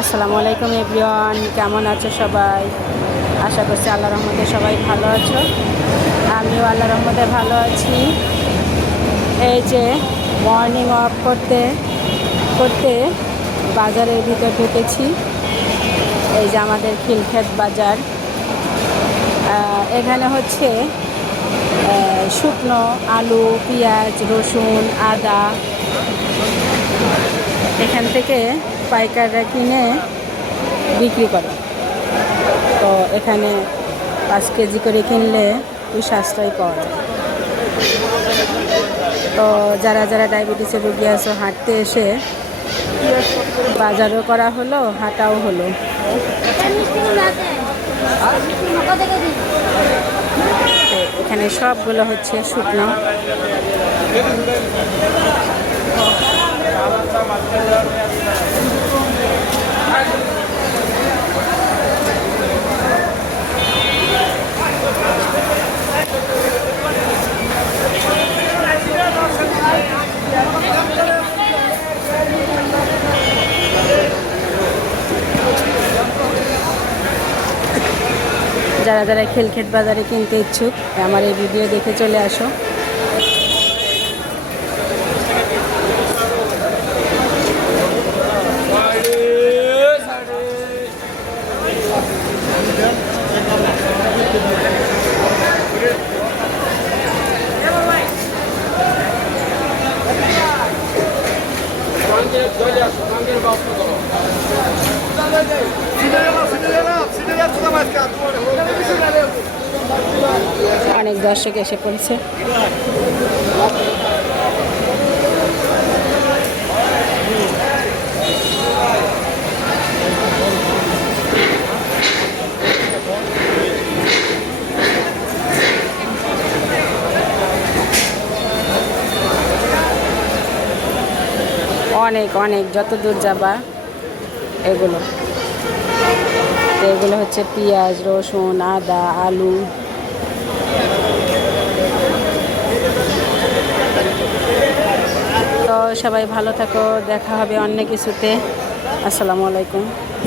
আসসালামু আলাইকুম এভরিওয়ান, কেমন আছো সবাই? আশা করছি আল্লাহর রহমতে সবাই ভালো আছো। আমিও আল্লাহর রহমতে ভালো আছি। এই যে মর্নিং ওয়াক করতে করতে বাজারের ভিতর ঢুকেছি। এই যে আমাদের খিলক্ষেত বাজার। এখানে হচ্ছে শুকনো আলু, পেঁয়াজ, রসুন, আদা এখান থেকে পাইকাররা কিনে বিক্রি করে। তো এখানে 5 কেজি করে কিনলে একটু সাশ্রয় পাওয়া যায়। তো যারা যারা ডায়াবেটিসের রোগী আছো, হাঁটতে এসে বাজারও করা হলো, হাঁটাও হলো। এখানে সবগুলো হচ্ছে শুকনো। যারা যারা খিলক্ষেত বাজারে কিনতে ইচ্ছুক, আমার এই ভিডিও দেখে চলে আসো। অনেক দর্শক এসে পড়ছে। অনেক অনেক যত দূর যাবা এগুলো হচ্ছে পেঁয়াজ, রসুন, আদা, আলু। তো সবাই ভালো থাকো, দেখা হবে অন্য কিছুতে। আসসালামু আলাইকুম।